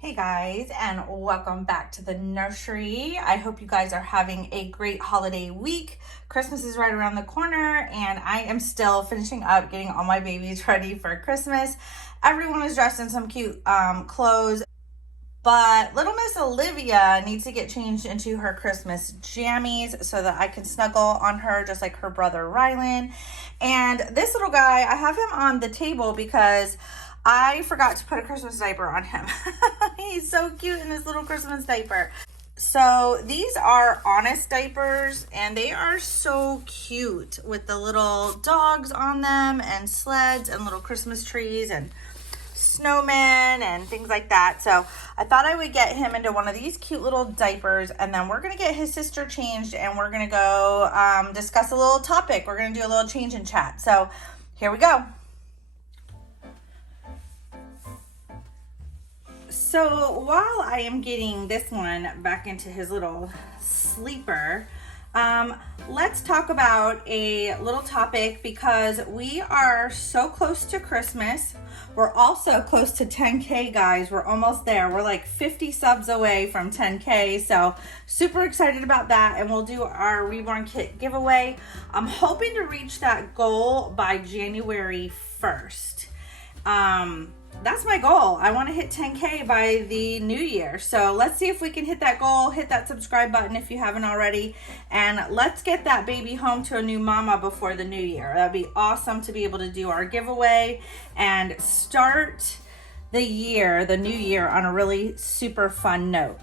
Hey guys, and welcome back to the nursery. I hope you guys are having a great holiday week. Christmas is right around the corner, and I am still finishing up getting all my babies ready for Christmas. Everyone is dressed in some cute clothes, but little Miss Olivia needs to get changed into her Christmas jammies so that I can snuggle on her just like her brother Rylan. And this little guy, I have him on the table because I forgot to put a Christmas diaper on him. He's so cute in this little Christmas diaper. So these are Honest diapers, and they are so cute with the little dogs on them and sleds and little Christmas trees and snowmen and things like that. So I thought I would get him into one of these cute little diapers, and then we're going to get his sister changed, and we're going to go discuss a little topic. We're going to do a little change in chat. So here we go. So while I am getting this one back into his little sleeper, let's talk about a little topic because we are so close to Christmas. We're also close to 10K, guys. We're almost there. We're like 50 subs away from 10K. So super excited about that. And we'll do our Reborn kit giveaway. I'm hoping to reach that goal by January 1st. That's my goal. I want to hit 10K by the new year. So let's see if we can hit that goal. Hit that subscribe button if you haven't already. And let's get that baby home to a new mama before the new year. That'd be awesome to be able to do our giveaway and start the year, the new year, on a really super fun note.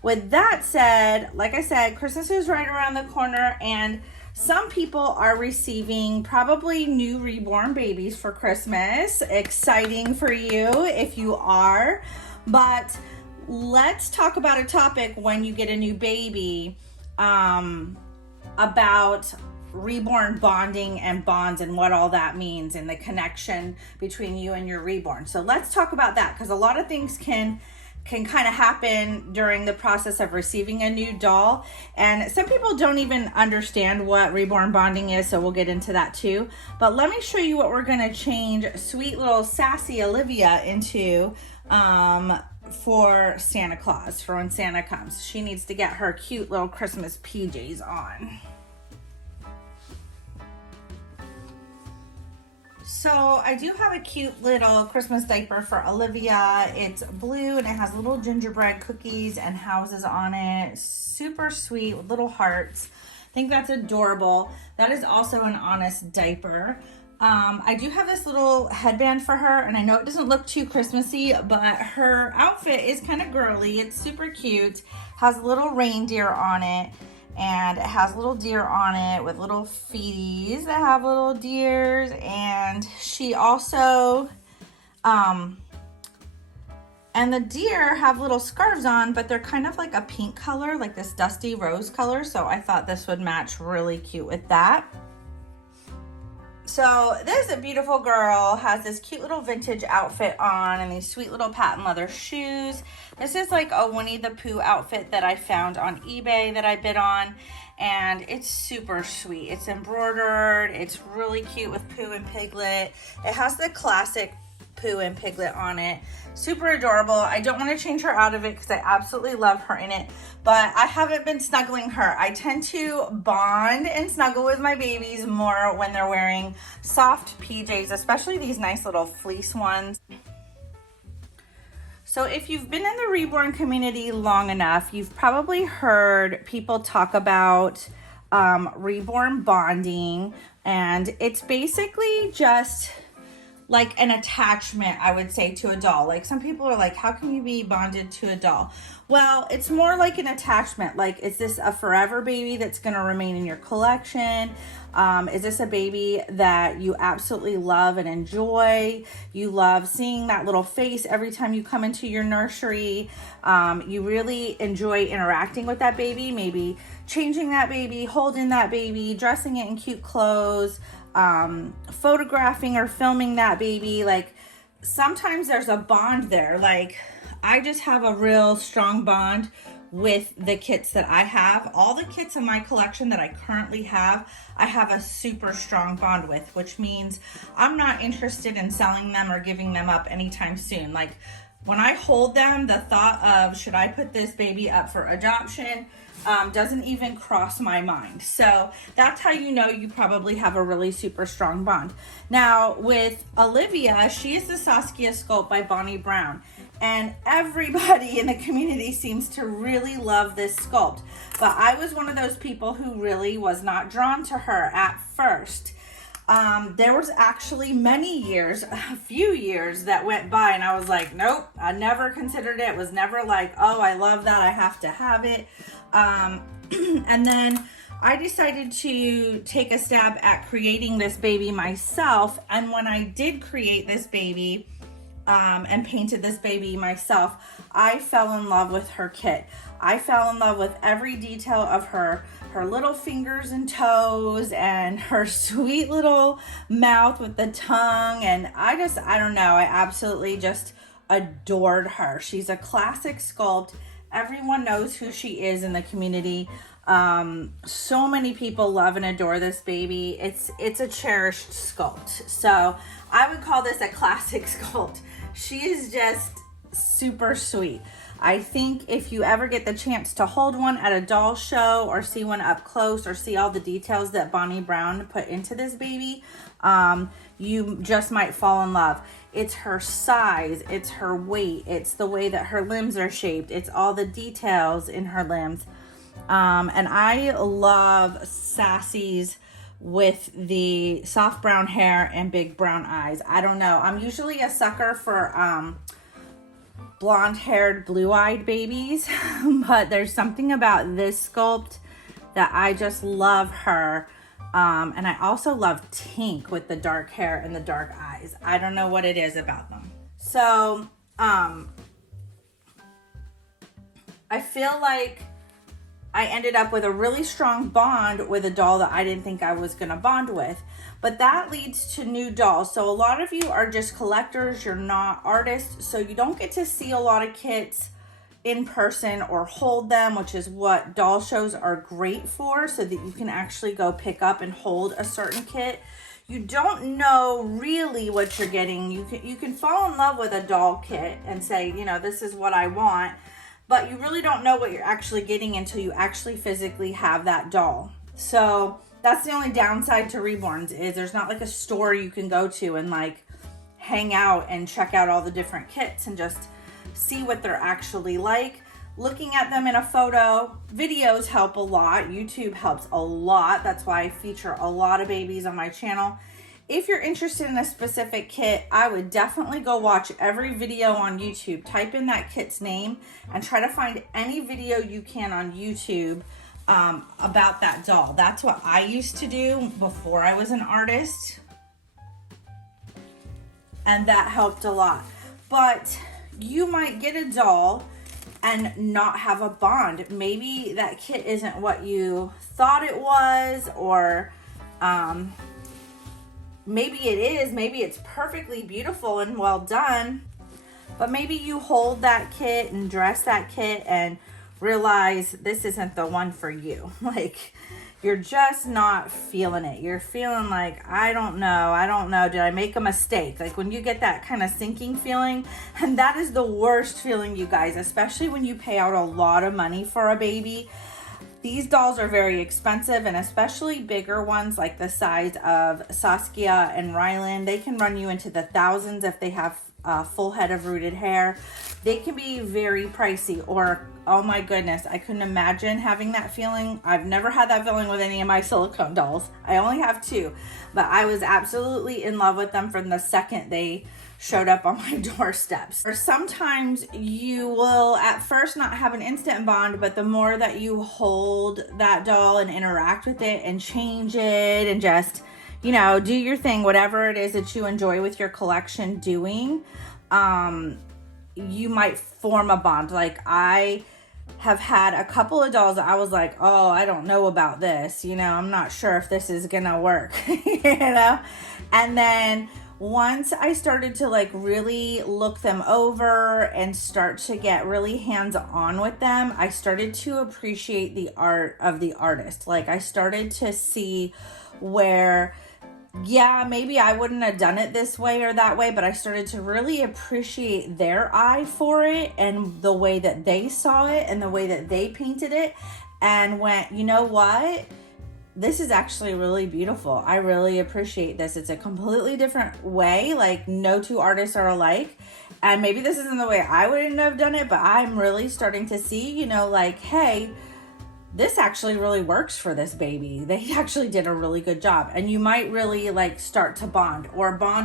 With that said, like I said, Christmas is right around the corner, and some people are receiving probably new reborn babies for Christmas. Exciting for you if you are. But let's talk about a topic when you get a new baby about reborn bonding and bonds and what all that means and the connection between you and your reborn. So let's talk about that, because a lot of things can kind of happen during the process of receiving a new doll, and some people don't even understand what reborn bonding is, so we'll get into that too. But let me show you what we're going to change sweet little sassy Olivia into for Santa Claus, for when Santa comes. She needs to get her cute little Christmas PJs on. So I do have a cute little Christmas diaper for Olivia. It's blue and it has little gingerbread cookies and houses on it. Super sweet with little hearts. I think that's adorable. That is also an Honest diaper. I do have this little headband for her, and I know it doesn't look too Christmassy, but her outfit is kind of girly. It's super cute. Has a little reindeer on it. And it has little deer on it with little feeties that have little deers. And she also, and the deer have little scarves on, but they're kind of like a pink color, like this dusty rose color. So I thought this would match really cute with that. So this beautiful girl has this cute little vintage outfit on and these sweet little patent leather shoes. This is like a Winnie the Pooh outfit that I found on eBay that I bid on, and it's super sweet. It's embroidered. It's really cute with Pooh and Piglet. It has the classic Pooh and Piglet on it. Super adorable. I don't want to change her out of it because I absolutely love her in it, but I haven't been snuggling her. I tend to bond and snuggle with my babies more when they're wearing soft PJs, especially these nice little fleece ones. So if you've been in the Reborn community long enough, you've probably heard people talk about Reborn Bonding, and it's basically just like an attachment, I would say, to a doll. Like, some people are like, how can you be bonded to a doll? Well, it's more like an attachment. Like, is this a forever baby that's going to remain in your collection? Is this a baby that you absolutely love and enjoy? You love seeing that little face every time you come into your nursery. You really enjoy interacting with that baby, maybe changing that baby, holding that baby, dressing it in cute clothes, photographing or filming that baby. Like, sometimes there's a bond there. Like, I just have a real strong bond with the kits that I have. All the kits in my collection that I currently have, I have a super strong bond with, which means I'm not interested in selling them or giving them up anytime soon. Like, when I hold them, the thought of, should I put this baby up for adoption, doesn't even cross my mind. So that's how you know you probably have a really super strong bond. Now with Olivia, she is the Saskia sculpt by Bonnie Brown, and everybody in the community seems to really love this sculpt. But I was one of those people who really was not drawn to her at first. There was actually many years, a few years that went by, and I was like, nope, I never considered it. It was never like, oh, I love that, I have to have it. And then I decided to take a stab at creating this baby myself. And when I did create this baby, and painted this baby myself, I fell in love with her kit. I fell in love with every detail of her little fingers and toes and her sweet little mouth with the tongue. And I don't know, I absolutely just adored her. She's a classic sculpt. Everyone knows who she is in the community. So many people love and adore this baby. It's a cherished sculpt. So I would call this a classic sculpt. She is just super sweet. I think if you ever get the chance to hold one at a doll show or see one up close or see all the details that Bonnie Brown put into this baby, you just might fall in love. It's her size, it's her weight, it's the way that her limbs are shaped, it's all the details in her limbs. And I love Sassy's with the soft brown hair and big brown eyes. I don't know, I'm usually a sucker for blonde-haired, blue-eyed babies, but there's something about this sculpt that I just love her. And I also love Tink with the dark hair and the dark eyes. I don't know what it is about them. So, I feel like I ended up with a really strong bond with a doll that I didn't think I was gonna bond with. But that leads to new dolls. So a lot of you are just collectors, you're not artists, so you don't get to see a lot of kits in person or hold them, which is what doll shows are great for, so that you can actually go pick up and hold a certain kit. You don't know really what you're getting. You can fall in love with a doll kit and say, you know, this is what I want, but you really don't know what you're actually getting until you actually physically have that doll. So that's the only downside to Reborns, is there's not like a store you can go to and like hang out and check out all the different kits and just see what they're actually like. Looking at them in a photo, videos help a lot. YouTube helps a lot. That's why I feature a lot of babies on my channel. If you're interested in a specific kit, I would definitely go watch every video on YouTube. Type in that kit's name and try to find any video you can on YouTube about that doll. That's what I used to do before I was an artist, and that helped a lot. But you might get a doll and not have a bond. Maybe that kit isn't what you thought it was, or maybe it is. Maybe it's perfectly beautiful and well done, but maybe you hold that kit and dress that kit and realize this isn't the one for you. Like, you're just not feeling it. You're feeling like, I don't know, did I make a mistake? Like when you get that kind of sinking feeling, and that is the worst feeling, you guys, especially when you pay out a lot of money for a baby. These dolls are very expensive, and especially bigger ones like the size of Saskia and Rylan, they can run you into the thousands if they have a full head of rooted hair. They can be very pricey, or oh my goodness, I couldn't imagine having that feeling. I've never had that feeling with any of my silicone dolls. I only have 2, but I was absolutely in love with them from the second they showed up on my doorsteps. Or sometimes you will at first not have an instant bond, but the more that you hold that doll and interact with it and change it and just, you know, do your thing, whatever it is that you enjoy with your collection doing, you might form a bond. Like I have had a couple of dolls that I was like, oh, I don't know about this, you know, I'm not sure if this is gonna work, you know. And then once I started to like really look them over and start to get really hands-on with them, I started to appreciate the art of the artist. Like I started to see where, yeah, maybe I wouldn't have done it this way or that way, but I started to really appreciate their eye for it and the way that they saw it and the way that they painted it, and went, you know what? This is actually really beautiful. I really appreciate this. It's a completely different way. Like no 2 artists are alike. And maybe this isn't the way I wouldn't have done it, but I'm really starting to see, you know, like, hey, this actually really works for this baby. They actually did a really good job. And you might really like start to bond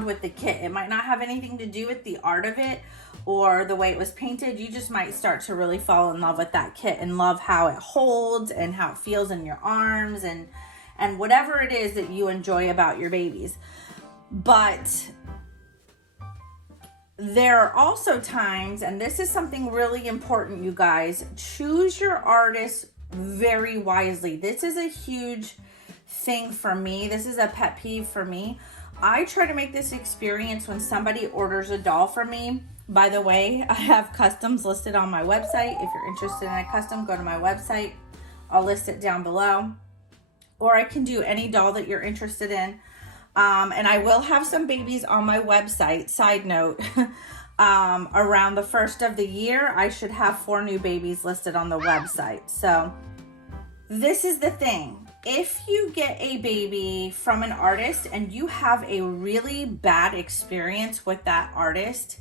with the kit. It might not have anything to do with the art of it or the way it was painted. You just might start to really fall in love with that kit and love how it holds and how it feels in your arms and whatever it is that you enjoy about your babies. But there are also times, and this is something really important, you guys, choose your artists very wisely. This is a huge thing for me. This is a pet peeve for me. I try to make this experience when somebody orders a doll from me. By the way, I have customs listed on my website. If you're interested in a custom, go to my website. I'll list it down below. Or I can do any doll that you're interested in. And I will have some babies on my website. Side note, around the first of the year, I should have 4 new babies listed on the website. So this is the thing. If you get a baby from an artist and you have a really bad experience with that artist,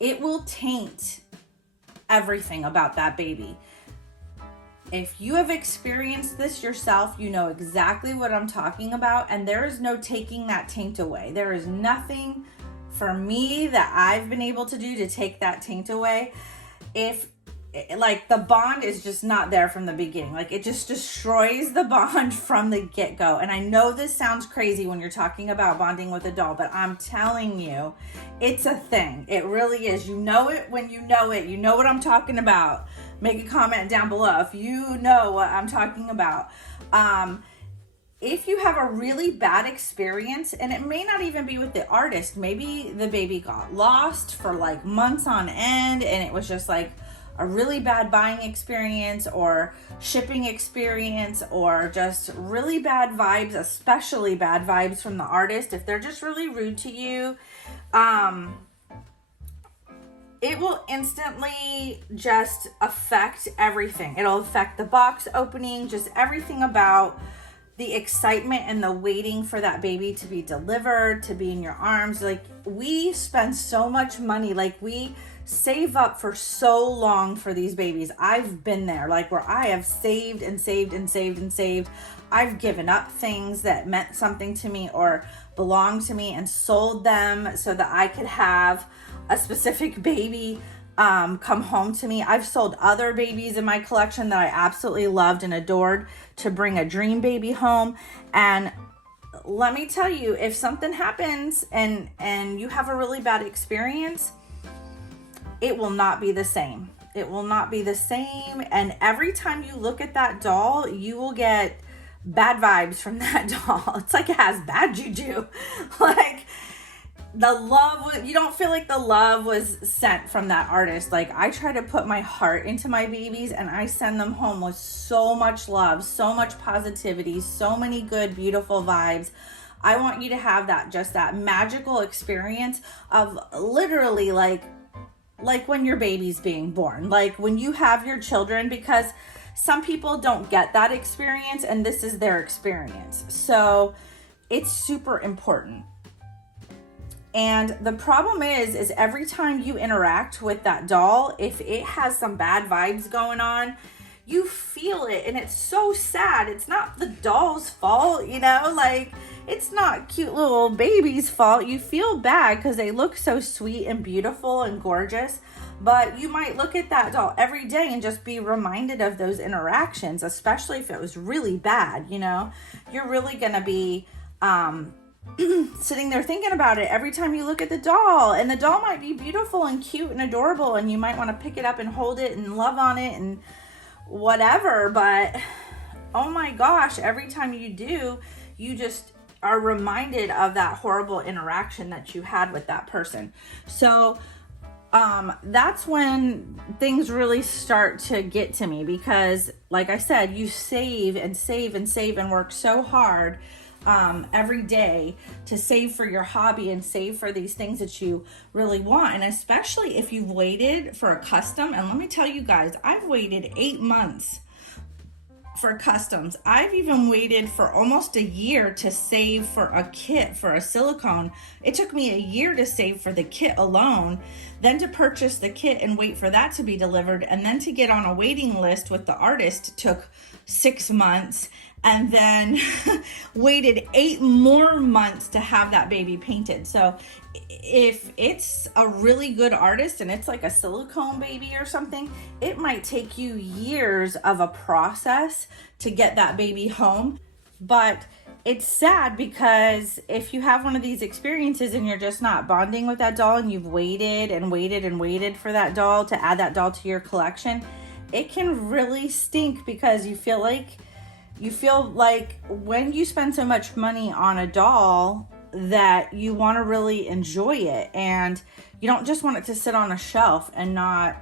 it will taint everything about that baby. If you have experienced this yourself, you know exactly what I'm talking about, and there is no taking that taint away. There is nothing for me that I've been able to do to take that taint away. If like the bond is just not there from the beginning, like it just destroys the bond from the get-go. And I know this sounds crazy when you're talking about bonding with a doll, but I'm telling you, it's a thing. It really is. You know it when you know it. You know what I'm talking about. Make a comment down below if you know what I'm talking about. If you have a really bad experience, and it may not even be with the artist, maybe the baby got lost for like months on end and it was just like a really bad buying experience or shipping experience, or just really bad vibes, especially bad vibes from the artist. If they're just really rude to you, it will instantly just affect everything. It'll affect the box opening, just everything about the excitement and the waiting for that baby to be delivered, to be in your arms. Like, we spend so much money, like we save up for so long for these babies. I've been there, like where I have saved and saved and saved and saved. I've given up things that meant something to me or belonged to me and sold them so that I could have a specific baby come home to me. I've sold other babies in my collection that I absolutely loved and adored to bring a dream baby home. And let me tell you, if something happens and you have a really bad experience, it will not be the same. It will not be the same. And every time you look at that doll, you will get bad vibes from that doll. It's like it has bad juju. Like, the love, you don't feel like the love was sent from that artist. Like, I try to put my heart into my babies and I send them home with so much love, so much positivity, so many good, beautiful vibes. I want you to have that, just that magical experience of literally like when your baby's being born, like when you have your children, because some people don't get that experience and this is their experience. So it's super important. And the problem is every time you interact with that doll, if it has some bad vibes going on, you feel it, and it's so sad. It's not the doll's fault, you know, like it's not cute little baby's fault. You feel bad because they look so sweet and beautiful and gorgeous, but you might look at that doll every day and just be reminded of those interactions, especially if it was really bad, you know. You're really gonna be sitting there thinking about it every time you look at the doll, and the doll might be beautiful and cute and adorable, and you might want to pick it up and hold it and love on it and whatever, but oh my gosh, every time you do, you just are reminded of that horrible interaction that you had with that person. So that's when things really start to get to me, because like I said, you save and save and save and work so hard every day to save for your hobby and save for these things that you really want. And especially if you've waited for a custom, and let me tell you guys, I've waited 8 months for customs. I've even waited for almost a year to save for a kit for a silicone. It took me a year to save for the kit alone, then to purchase the kit and wait for that to be delivered, and then to get on a waiting list with the artist took 6 months, and then waited 8 more months to have that baby painted. So if it's a really good artist and it's like a silicone baby or something, it might take you years of a process to get that baby home. But it's sad, because if you have one of these experiences and you're just not bonding with that doll, and you've waited and waited and waited for that doll to add that doll to your collection, it can really stink, because you feel like when you spend so much money on a doll that you want to really enjoy it, and you don't just want it to sit on a shelf and not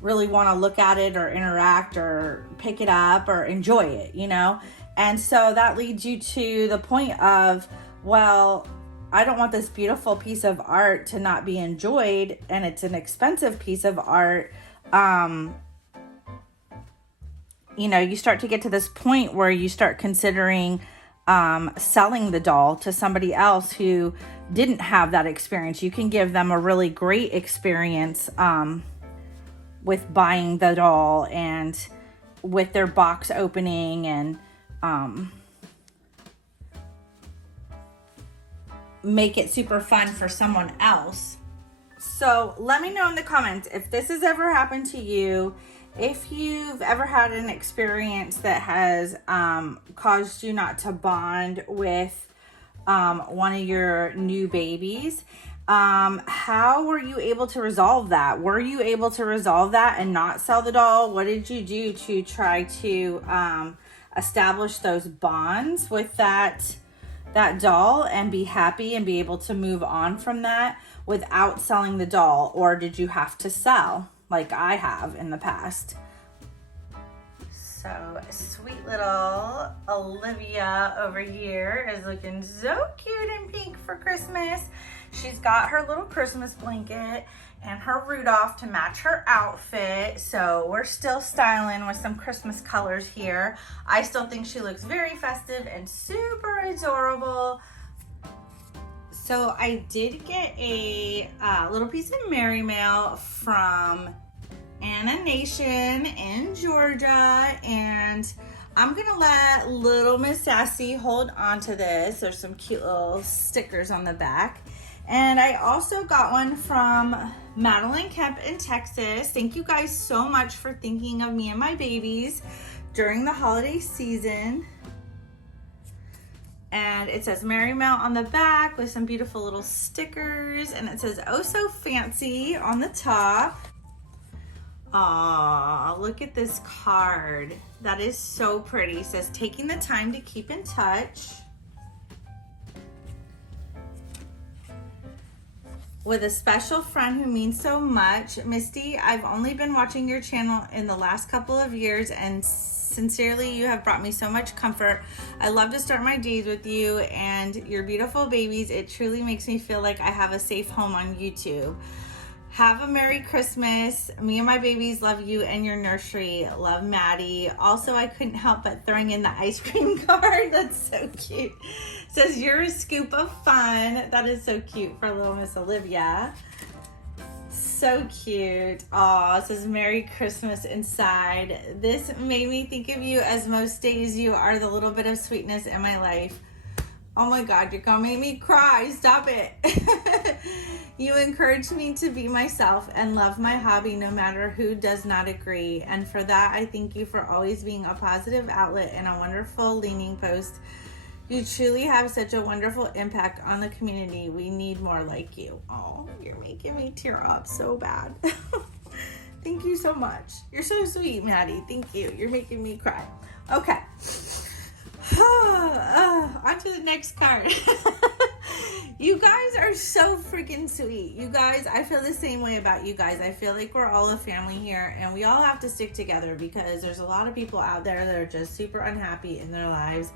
really want to look at it or interact or pick it up or enjoy it, you know? And so that leads you to the point of, well, I don't want this beautiful piece of art to not be enjoyed, and it's an expensive piece of art. You know, you start to get to this point where you start considering selling the doll to somebody else who didn't have that experience. You can give them a really great experience with buying the doll and with their box opening, and make it super fun for someone else. So let me know in the comments if this has ever happened to you. If you've ever had an experience that has caused you not to bond with one of your new babies, how were you able to resolve that? Were you able to resolve that and not sell the doll? What did you do to try to establish those bonds with that doll and be happy and be able to move on from that without selling the doll? Or did you have to sell, like I have in the past? So sweet little Olivia over here is looking so cute and pink for Christmas. She's got her little Christmas blanket and her Rudolph to match her outfit. So we're still styling with some Christmas colors here. I still think she looks very festive and super adorable. So I did get a little piece of Merry Mail from Anna Nation in Georgia, and I'm gonna let little Miss Sassy hold on to this. There's some cute little stickers on the back. And I also got one from Madeline Kemp in Texas. Thank you guys so much for thinking of me and my babies during the holiday season. And it says Merry Mail on the back with some beautiful little stickers, and it says "Oh So Fancy" on the top. Aw, look at this card. That is so pretty. It says, "Taking the time to keep in touch with a special friend who means so much. Misty, I've only been watching your channel in the last couple of years, and sincerely, you have brought me so much comfort. I love to start my days with you and your beautiful babies. It truly makes me feel like I have a safe home on YouTube. Have a Merry Christmas. Me and my babies love you and your nursery. Love, Maddie. Also, I couldn't help but throwing in the ice cream card. That's so cute. Says, you're a scoop of fun. That is so cute for little Miss Olivia. So cute. Aw, it says Merry Christmas inside. This made me think of you, as most days you are the little bit of sweetness in my life. Oh my God, you're gonna make me cry. Stop it. You encourage me to be myself and love my hobby no matter who does not agree. And for that, I thank you for always being a positive outlet and a wonderful leaning post. You truly have such a wonderful impact on the community. We need more like you. Oh, you're making me tear up so bad. Thank you so much. You're so sweet, Maddie. Thank you. You're making me cry. Okay. On to the next card. You guys are so freaking sweet. You guys, I feel the same way about you guys. I feel like we're all a family here and we all have to stick together because there's a lot of people out there that are just super unhappy in their lives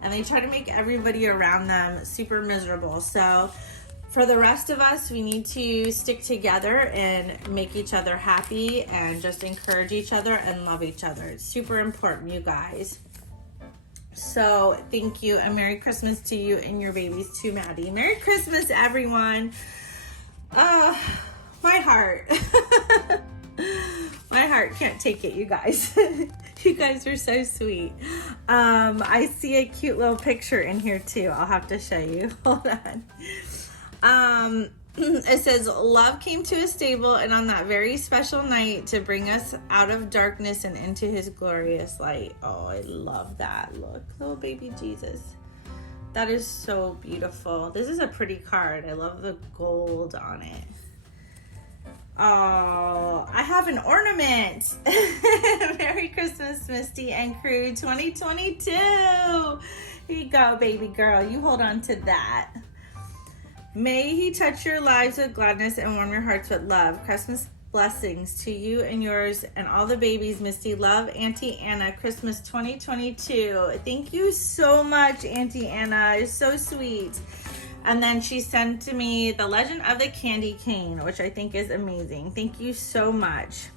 and they try to make everybody around them super miserable. So for the rest of us, we need to stick together and make each other happy and just encourage each other and love each other. It's super important, you guys. So thank you and Merry Christmas to you and your babies too, Maddie. Merry Christmas, everyone. My heart. My heart can't take it, you guys. You guys are so sweet. I see a cute little picture in here too. I'll have to show you. Hold on. It says, love came to a stable and on that very special night to bring us out of darkness and into his glorious light. Oh, I love that. Look, little baby Jesus. That is so beautiful. This is a pretty card. I love the gold on it. Oh, I have an ornament. Merry Christmas, Misty and crew 2022. Here you go, baby girl. You hold on to that. May he touch your lives with gladness and warm your hearts with love. Christmas blessings to you and yours and all the babies. Misty, love, Auntie Anna. Christmas 2022. Thank you so much, Auntie Anna. It's so sweet. And then she sent to me the Legend of the Candy Cane, which I think is amazing. Thank you so much.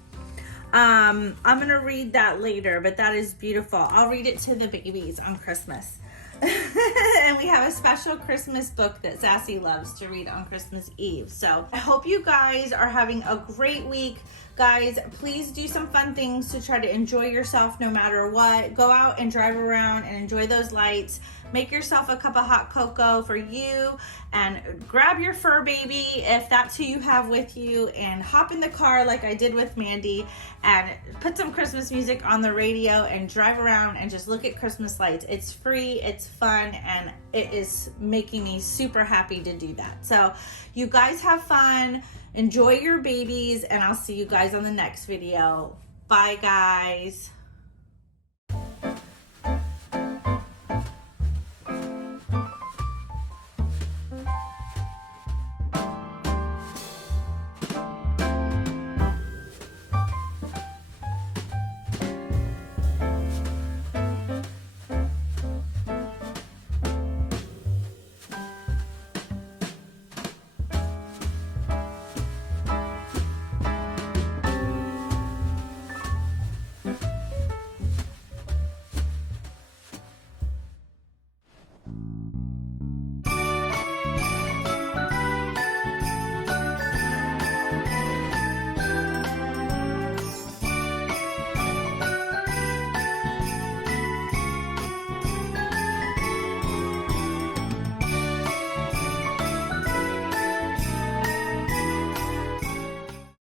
I'm going to read that later, but that is beautiful. I'll read it to the babies on Christmas. And we have a special Christmas book that Sassy loves to read on Christmas Eve. So I hope you guys are having a great week. Guys, please do some fun things to try to enjoy yourself no matter what. Go out and drive around and enjoy those lights. Make yourself a cup of hot cocoa for you and grab your fur baby if that's who you have with you and hop in the car like I did with Mandy and put some Christmas music on the radio and drive around and just look at Christmas lights. It's free, it's fun, and it is making me super happy to do that. So you guys have fun, enjoy your babies, and I'll see you guys on the next video. Bye, guys.